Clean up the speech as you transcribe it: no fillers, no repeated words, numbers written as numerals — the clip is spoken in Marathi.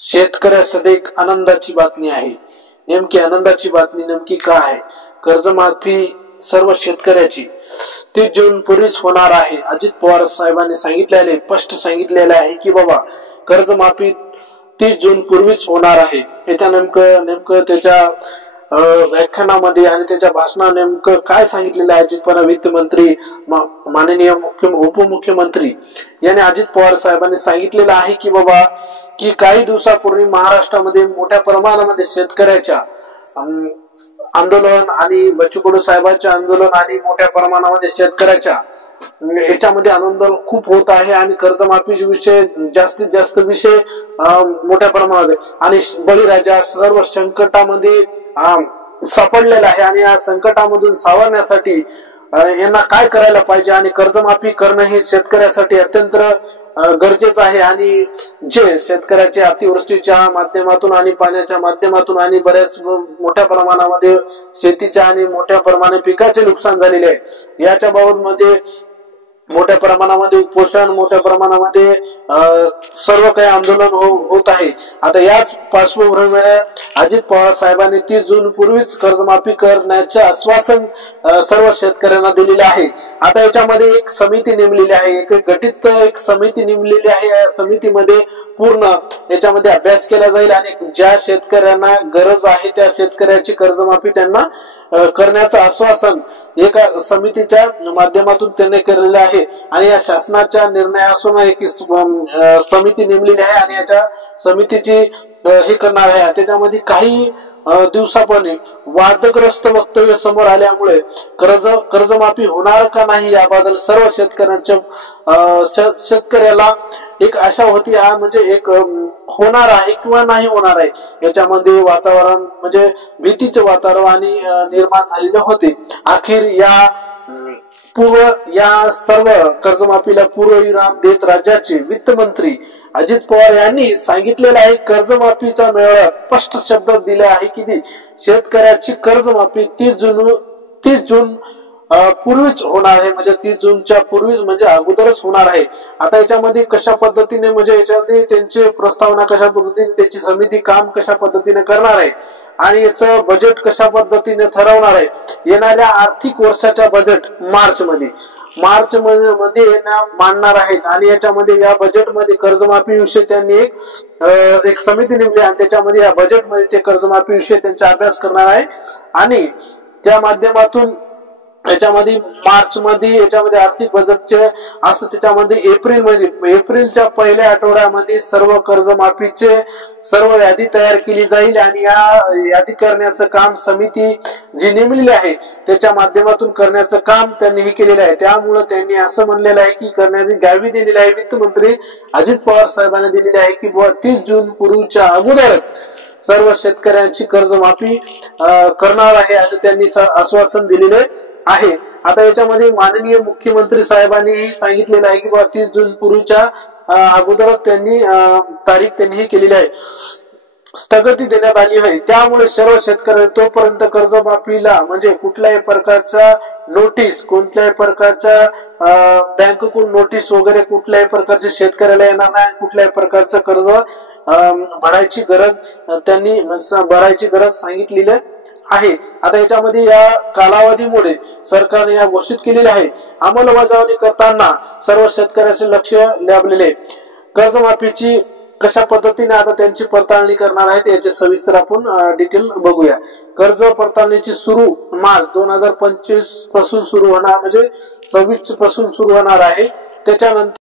शेतकऱ्यासाठी एक आनंदाची बातमी आहे। नेमकी आनंदाची बातमी नेमकी काय आहे? कर्जमाफी सर्व शेतकऱ्याची 30 जून पूर्वीच होणार आहे। अजित पवार साहेबांनी सांगितलेले स्पष्ट सांगितलेले आहे की बाबा कर्जमाफी 30 जून पूर्वीच होणार आहे। याच्या नेमकं त्याच्या व्याख्यानामध्ये आणि त्याच्या भाषणात नेमकं काय सांगितलेलं आहे? अजित पवार वित्तमंत्री माननीय उपमुख्यमंत्री यांनी अजित पवार साहेबांनी सांगितलेलं आहे की बाबा की काही दिवसापूर्वी महाराष्ट्रामध्ये मोठ्या प्रमाणामध्ये शेतकऱ्याच्या आंदोलन आणि बच्चू कडू साहेबांचे आंदोलन आणि मोठ्या प्रमाणामध्ये शेतकऱ्याच्या याच्यामध्ये आंदोलन खूप होत आहे आणि कर्जमाफी विषय जास्तीत जास्त विषय मोठ्या प्रमाणात आणि बळीराजा सर्व संकटामध्ये सापडलेला आहे आणि या संकटामधून सावरण्यासाठी यांना काय करायला पाहिजे आणि कर्जमाफी करणं हे शेतकऱ्यासाठी अत्यंत गरजेचं आहे। आणि जे शेतकऱ्याच्या अतिवृष्टीच्या माध्यमातून आणि पाण्याच्या माध्यमातून आणि बऱ्याच मोठ्या प्रमाणामध्ये शेतीच्या आणि मोठ्या प्रमाणात पिकाचे नुकसान झालेले आहे, याच्या बाबत मध्ये मोठ्या प्रमाणामध्ये उपोषण मोठ्या प्रमाणामध्ये सर्व काही आंदोलन होत आहे। आता याच पार्श्वभूमीवर अजित पवार साहेबांनी 30 जून पूर्वीच कर्जमाफी करण्याचे आश्वासन सर्व शेतकऱ्यांना दिलेले आहे। आता याच्यामध्ये एक समिती नेमलेली आहे, एक गठीत समिती नेमलेली आहे। या समितीमध्ये पूर्ण याच्यामध्ये अभ्यास केला जाईल आणि ज्या शेतकऱ्यांना गरज आहे त्या शेतकऱ्याची कर्जमाफी त्यांना करण्याचं आश्वासन एका समितीच्या माध्यमातून त्यांनी केलेलं आहे। आणि या शासनाच्या निर्णयासून एक समिती नेमलेली आहे आणि याच्या समितीची हे करणार आहे। त्याच्यामध्ये काही दिवसापूर्वी वादग्रस्त वक्तव्य समोर आल्यामुळे कर्जमाफी होणार का नाही याबद्दल सर्व शेतकऱ्याला एक आशा होती, म्हणजे एक होणार आहे किंवा नाही होणार आहे याच्यामध्ये वातावरण म्हणजे भीतीचे वातावरण निर्माण झालेले होते। अखेर या सर्व कर्जमाफीला पूर्वविराम देत राज्याचे वित्तमंत्री अजित पवार यांनी सांगितलेलं आहे, कर्जमाफीचा मेळाव्यात स्पष्ट शब्दात दिले आहे की शेतकऱ्याची कर्जमाफी 30 जून पूर्वीच होणार आहे, म्हणजे 30 जूनच्या पूर्वीच म्हणजे अगोदरच होणार आहे। आता याच्यामध्ये कशा पद्धतीने म्हणजे याच्यामध्ये त्यांची प्रस्तावना कशा पद्धतीने त्याची समिती काम कशा पद्धतीने करणार आहे आणि याचं बजेट कशा पद्धतीने ठरवणार आहे। येणाऱ्या आर्थिक वर्षाच्या बजेट मार्च मध्ये मांडणार आहेत आणि याच्यामध्ये या बजेटमध्ये कर्जमाफी विषयी त्यांनी एक समिती नेमली आणि त्याच्यामध्ये या बजेटमध्ये ते कर्जमाफी विषयी त्यांचा अभ्यास करणार आहे आणि त्या माध्यमातून याच्यामध्ये मार्च मध्ये याच्यामध्ये आर्थिक बजेटचे असं त्याच्यामध्ये एप्रिलच्या पहिल्या आठवड्यामध्ये सर्व कर्जमाफीचे सर्व यादी तयार केली जाईल आणि या यादी करण्याचं काम समिती जी नेमलेली आहे त्याच्या माध्यमातून करण्याचं काम त्यांनी हे केलेलं आहे। त्यामुळे त्यांनी असं म्हणलेलं आहे की करण्याची ग्वाही दिलेली आहे वित्तमंत्री अजित पवार साहेबांनी दिलेली आहे की 30 जून पूर्वीच्या अगोदरच सर्व शेतकऱ्यांची कर्जमाफी करणार आहे असं त्यांनी आश्वासन दिलेले आहे। आता याच्यामध्ये माननीय मुख्यमंत्री साहेबांनी सांगितलेलं आहे की 30 जून पूर्वीच्या अगोदरच त्यांनी तारीख त्यांनी केलेली आहे, स्थगिती देण्यात आली आहे। त्यामुळे सर्व शेतकरी तोपर्यंत कर्जमाफीला म्हणजे कुठल्याही प्रकारचा नोटीस कोणत्याही प्रकारच्या बँकेकडून नोटीस वगैरे कुठल्याही प्रकारचे शेतकऱ्याला येणार नाही, कुठल्याही प्रकारचं कर्ज भरायची गरज सांगितलेली आहे। आता याच्यामध्ये या कालावधीमुळे सरकारने या घोषित केलेले आहे अंमलबजावणी करताना सर्व शेतकऱ्याचे लक्ष लाभलेले कर्जमाफीची कशा पद्धतीने आता त्यांची पडताळणी करणार आहेत याचे सविस्तर आपण डिटेल बघूया। कर्ज पडताळणीची सुरू मार्च 2025 पासून सुरू होणार म्हणजे 26 पासून सुरू होणार आहे। त्याच्यानंतर